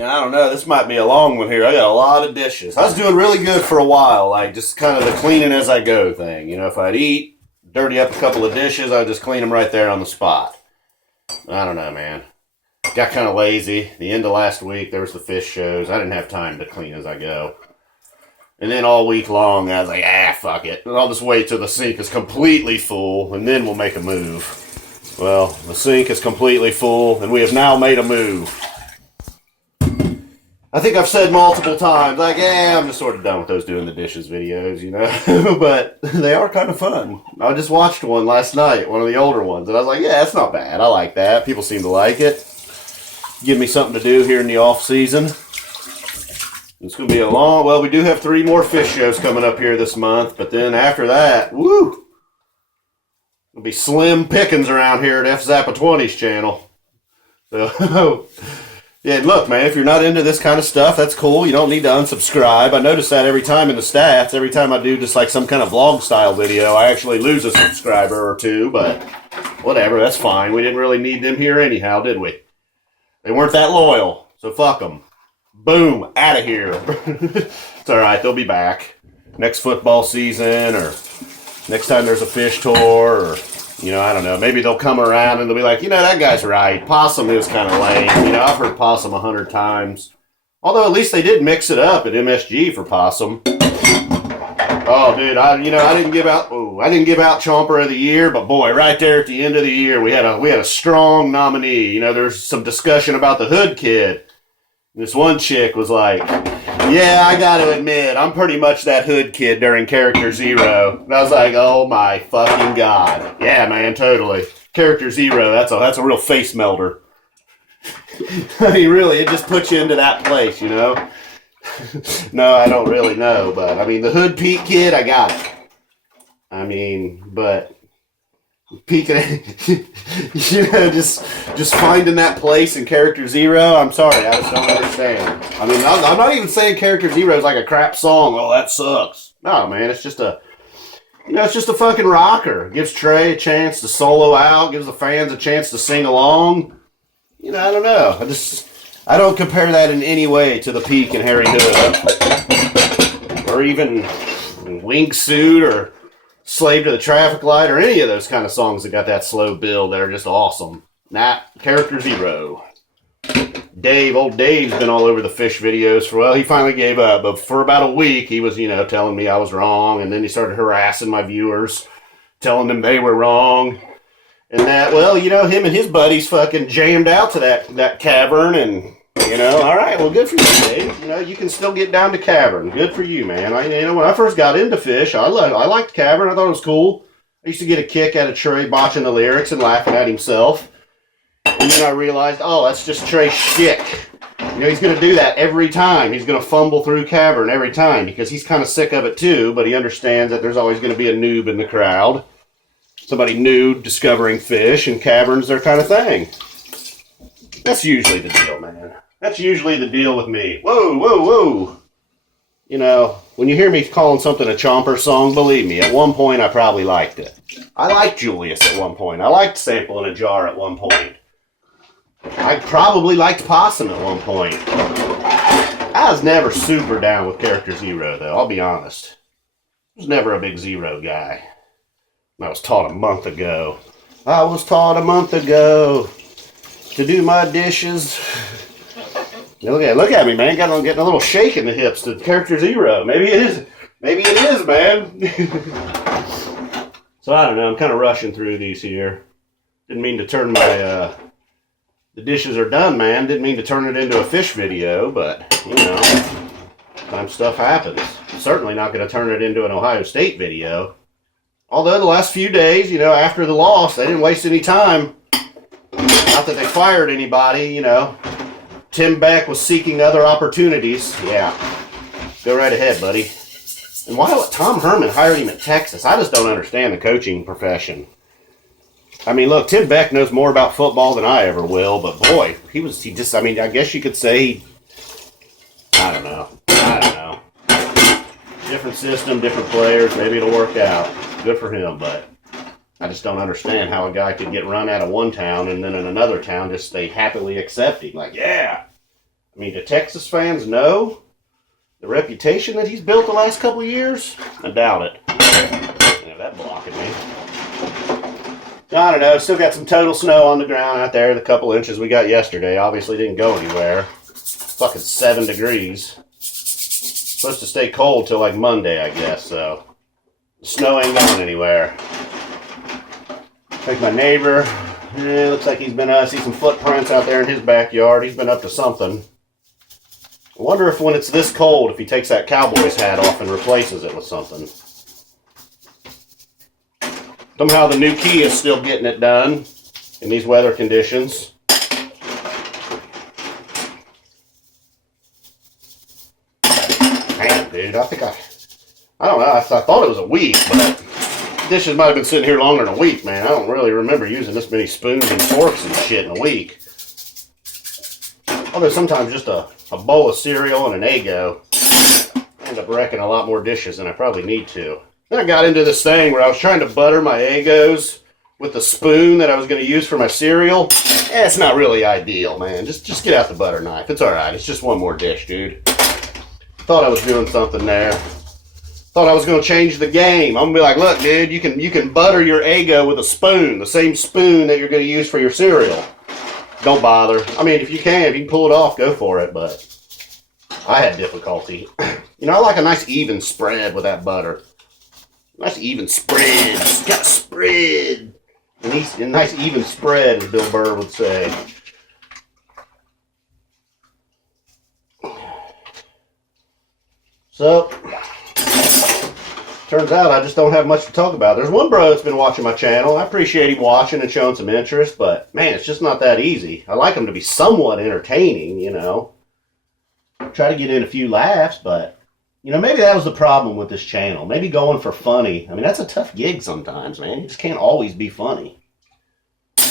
Yeah, I don't know. This might be a long one here. I got a lot of dishes. I was doing really good for a while, like just kind of the cleaning as I go thing. You know, if I'd eat, dirty up a couple of dishes, I'd just clean them right there on the spot. I don't know, man. Got kind of lazy. The end of last week, there was the fish shows. I didn't have time to clean as I go. And then all week long, I was like, fuck it. I'll just wait till the sink is completely full, and then we'll make a move. Well, the sink is completely full, and we have now made a move. I think I've said multiple times, like, I'm just sort of done with those doing the dishes videos, you know? But they are kind of fun. I just watched one last night, one of the older ones, and I was like, yeah, it's not bad. I like that. People seem to like it. Give me something to do here in the off season. It's going to be a long, well, we do have 3 more fish shows coming up here this month, but then after that, woo! It'll be slim pickings around here at F Zappa 20's channel. So, yeah, look, man, if you're not into this kind of stuff, that's cool. You don't need to unsubscribe. I notice that every time in the stats, every time I do just like some kind of vlog style video, I actually lose a subscriber or 2, but whatever, that's fine. We didn't really need them here anyhow, did we? They weren't that loyal, so fuck them. Boom, out of here. It's all right, they'll be back. Next football season, or next time there's a fish tour, or, you know, I don't know. Maybe they'll come around and they'll be like, you know, that guy's right. Possum is kind of lame. You know, I've heard Possum 100 times. Although at least they did mix it up at MSG for Possum. Oh, dude, I didn't give out Chomper of the Year, but boy, right there at the end of the year, we had a strong nominee. You know, there's some discussion about the Hood Kid. This one chick was like, yeah, I got to admit, I'm pretty much that Hood Kid during Character Zero. And I was like, oh my fucking God. Yeah, man, totally. Character Zero, that's a real face melter. I mean, really, it just puts you into that place, you know? No, I don't really know, but I mean, the Hood Pete Kid, I got it. I mean, but peeking, you know, just finding that place in Character Zero. I'm sorry, I just don't understand. I mean, I'm not even saying Character Zero is like a crap song. Oh, that sucks. No, man, it's just it's just a fucking rocker. It gives Trey a chance to solo out. Gives the fans a chance to sing along. You know, I don't know. I don't compare that in any way to the Peak and Harry Hood, or even Wingsuit, or Slave to the Traffic Light, or any of those kind of songs that got that slow build that are just awesome. Not Character Zero. Old Dave's been all over the fish videos well, he finally gave up, but for about a week, he was, you know, telling me I was wrong, and then he started harassing my viewers, telling them they were wrong, and that, well, you know, him and his buddies fucking jammed out to that cavern, and, you know, all right, well, good for you, Dave. You know, you can still get down to cavern. Good for you, man. When I first got into fish, I liked cavern. I thought it was cool. I used to get a kick out of Trey botching the lyrics and laughing at himself. And then I realized, oh, that's just Trey's shtick. You know, he's going to do that every time. He's going to fumble through cavern every time because he's kind of sick of it too, but he understands that there's always going to be a noob in the crowd. Somebody new discovering fish, and cavern's their kind of thing. That's usually the deal, man. That's usually the deal with me. Whoa, whoa, whoa. You know, when you hear me calling something a Chomper song, believe me, at one point I probably liked it. I liked Julius at one point. I liked Sample in a Jar at one point. I probably liked Possum at one point. I was never super down with Character Zero, though, I'll be honest. I was never a big Zero guy. I was taught a month ago to do my dishes. Look at me, man. Getting a little shake in the hips to Character Zero. Maybe it is, man. So I don't know. I'm kind of rushing through these here. Didn't mean to turn my the dishes are done, man. Didn't mean to turn it into a fish video, but you know, sometimes stuff happens. Certainly not going to turn it into an Ohio State video. Although the last few days, you know, after the loss, they didn't waste any time. Not that they fired anybody, you know. Tim Beck was seeking other opportunities. Yeah. Go right ahead, buddy. And why Tom Herman hired him at Texas? I just don't understand the coaching profession. I mean, look, Tim Beck knows more about football than I ever will, but boy, I guess you could say, I don't know. Different system, different players, maybe it'll work out. Good for him, but I just don't understand how a guy could get run out of one town and then in another town just stay happily accepting. Like, yeah, I mean, do Texas fans know the reputation that he's built the last couple of years? I doubt it. Yeah, that blocking me. I don't know. Still got some total snow on the ground out there. The couple inches we got yesterday obviously didn't go anywhere. Fucking 7 degrees. Supposed to stay cold till like Monday, I guess, so. The snow ain't going anywhere. Like my neighbor, looks like he's been, I see some footprints out there in his backyard. He's been up to something. I wonder if when it's this cold, if he takes that Cowboys hat off and replaces it with something. Somehow the new key is still getting it done in these weather conditions. Man, dude, I don't know, I thought it was a week, but dishes might have been sitting here longer than a week, man. I don't really remember using this many spoons and forks and shit in a week. Although sometimes just a bowl of cereal and an Eggo, I end up wrecking a lot more dishes than I probably need to. Then I got into this thing where I was trying to butter my Eggos with the spoon that I was going to use for my cereal. It's not really ideal, man. Just get out the butter knife. It's alright. It's just one more dish, dude. Thought I was doing something there. Thought I was going to change the game. I'm going to be like, look, dude, you can butter your Eggo with a spoon. The same spoon that you're going to use for your cereal. Don't bother. I mean, if you can pull it off, go for it, but I had difficulty. You know, I like a nice even spread with that butter. Nice even spread. It's got spread. A nice even spread, as Bill Burr would say. So, turns out I just don't have much to talk about. There's one bro that's been watching my channel. I appreciate him watching and showing some interest, but man, it's just not that easy. I like him to be somewhat entertaining, you know. Try to get in a few laughs, but you know, maybe that was the problem with this channel. Maybe going for funny. I mean, that's a tough gig sometimes, man. You just can't always be funny.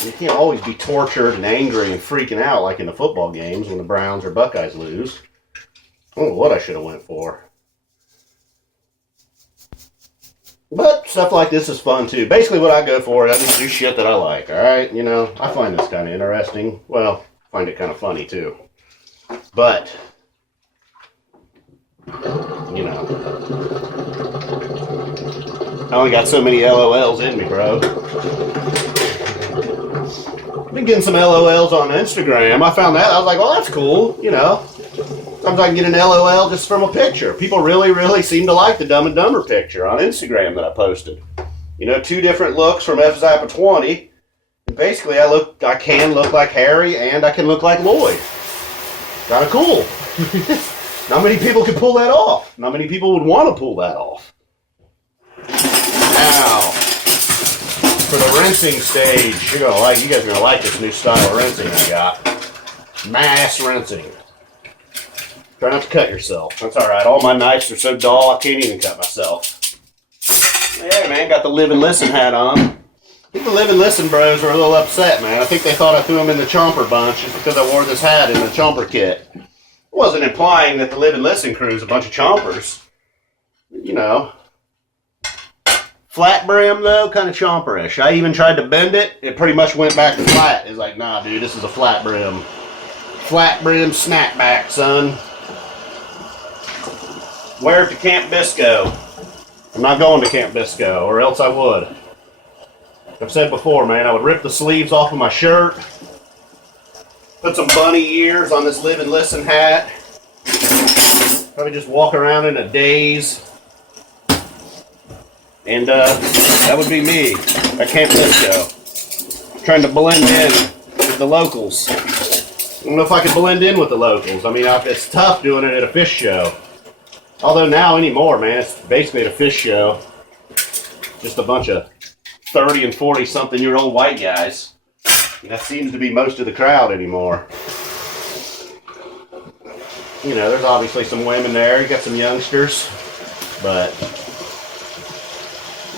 You can't always be tortured and angry and freaking out like in the football games when the Browns or Buckeyes lose. I don't know what I should have went for. But stuff like this is fun too. Basically what I go for is I just do shit that I like, alright? You know, I find this kind of interesting. Well, I find it kind of funny too. But you know, I only got so many LOLs in me, bro. I've been getting some LOLs on Instagram. I found that. I was like, well, that's cool, you know. Sometimes I can get an LOL just from a picture. People really, really seem to like the Dumb and Dumber picture on Instagram that I posted. You know, 2 different looks from F Zappa 20. And basically, I can look like Harry and I can look like Lloyd. Kind of cool. Not many people could pull that off. Not many people would want to pull that off. Now, for the rinsing stage, you guys are gonna like this new style of rinsing I got. Mass rinsing. Try not to cut yourself. That's alright. All my knives are so dull I can't even cut myself. Hey man, got the Live and Listen hat on. I think the Live and Listen bros are a little upset, man. I think they thought I threw them in the Chomper bunch just because I wore this hat in the Chomper kit. I wasn't implying that the Live and Listen crew is a bunch of chompers. You know. Flat brim, though, kind of chomperish. I even tried to bend it. It pretty much went back to flat. It's like, nah, dude, this is a flat brim. Flat brim snapback, son. Wear it to Camp Bisco. I'm not going to Camp Bisco, or else I would. I've said before, man, I would rip the sleeves off of my shirt. Put some bunny ears on this Live and Listen hat. Probably just walk around in a daze. And that would be me at Camp Bisco. Trying to blend in with the locals. I don't know if I could blend in with the locals. I mean, it's tough doing it at a fish show. Although now anymore, man, it's basically at a fish show. Just a bunch of 30 and 40 something year old white guys. And that seems to be most of the crowd anymore. You know, there's obviously some women there. You got some youngsters. But,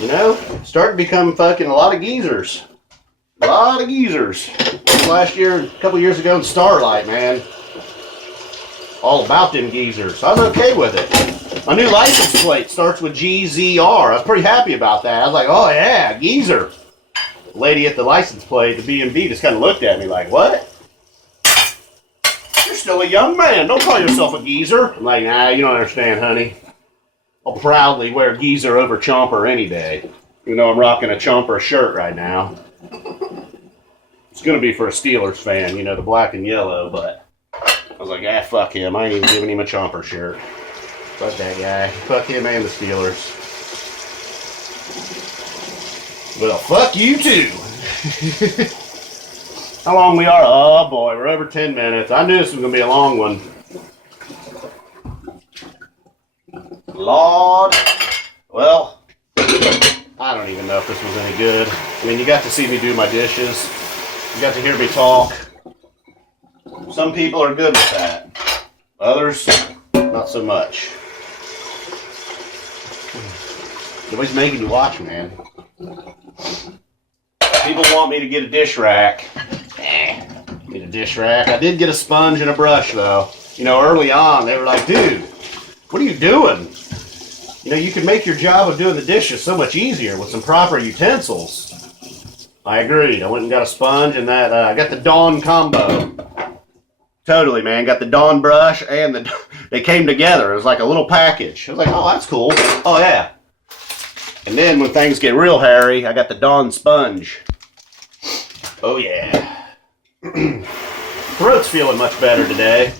you know, starting to become fucking a lot of geezers. A lot of geezers. Last year, a couple years ago in Starlight, man. All about them geezers. I was okay with it. My new license plate starts with GZR. I was pretty happy about that. I was like, oh yeah, geezer. The lady at the license plate, the B&B, just kind of looked at me like, what? You're still a young man. Don't call yourself a geezer. I'm like, nah, you don't understand, honey. I'll proudly wear geezer over chomper any day. Even though I'm rocking a chomper shirt right now. It's going to be for a Steelers fan, you know, the black and yellow, but I was like, ah, fuck him. I ain't even giving him a chomper shirt. Fuck that guy. Fuck him and the Steelers. Well, fuck you too. How long we are? Oh boy, we're over 10 minutes. I knew this was going to be a long one. Lord. Well, I don't even know if this was any good. I mean, you got to see me do my dishes. You got to hear me talk. Some people are good with that. Others, not so much. It's always making you watch, man. People want me to get a dish rack. Need a dish rack. I did get a sponge and a brush, though. You know, early on, they were like, dude, what are you doing? You know, you can make your job of doing the dishes so much easier with some proper utensils. I agreed. I went and got a sponge and that, I got the Dawn combo. Totally, man. Got the Dawn brush and they came together. It was like a little package. I was like, oh, that's cool. Oh, yeah. And then when things get real hairy, I got the Dawn sponge. Oh, yeah. Throat's feeling much better today.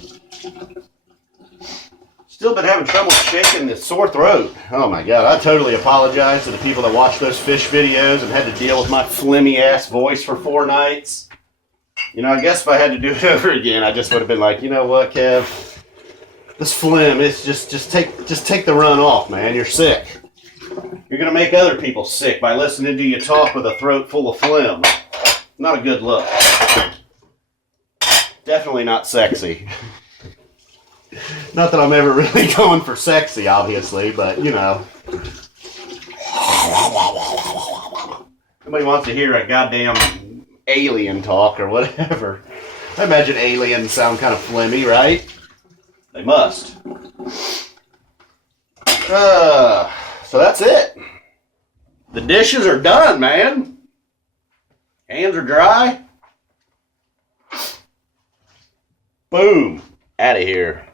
Still been having trouble shaking this sore throat. Oh my God, I totally apologize to the people that watched those fish videos and had to deal with my phlegmy ass voice for 4 nights. You know, I guess if I had to do it over again, I just would have been like, you know what, Kev? This phlegm, it's just take the run off, man. You're sick. You're gonna make other people sick by listening to you talk with a throat full of phlegm. Not a good look. Definitely not sexy. Not that I'm ever really going for sexy, obviously, but, you know. Nobody wants to hear a goddamn alien talk or whatever. I imagine aliens sound kind of phlegmy, right? They must. So that's it. The dishes are done, man. Hands are dry. Boom. Out of here.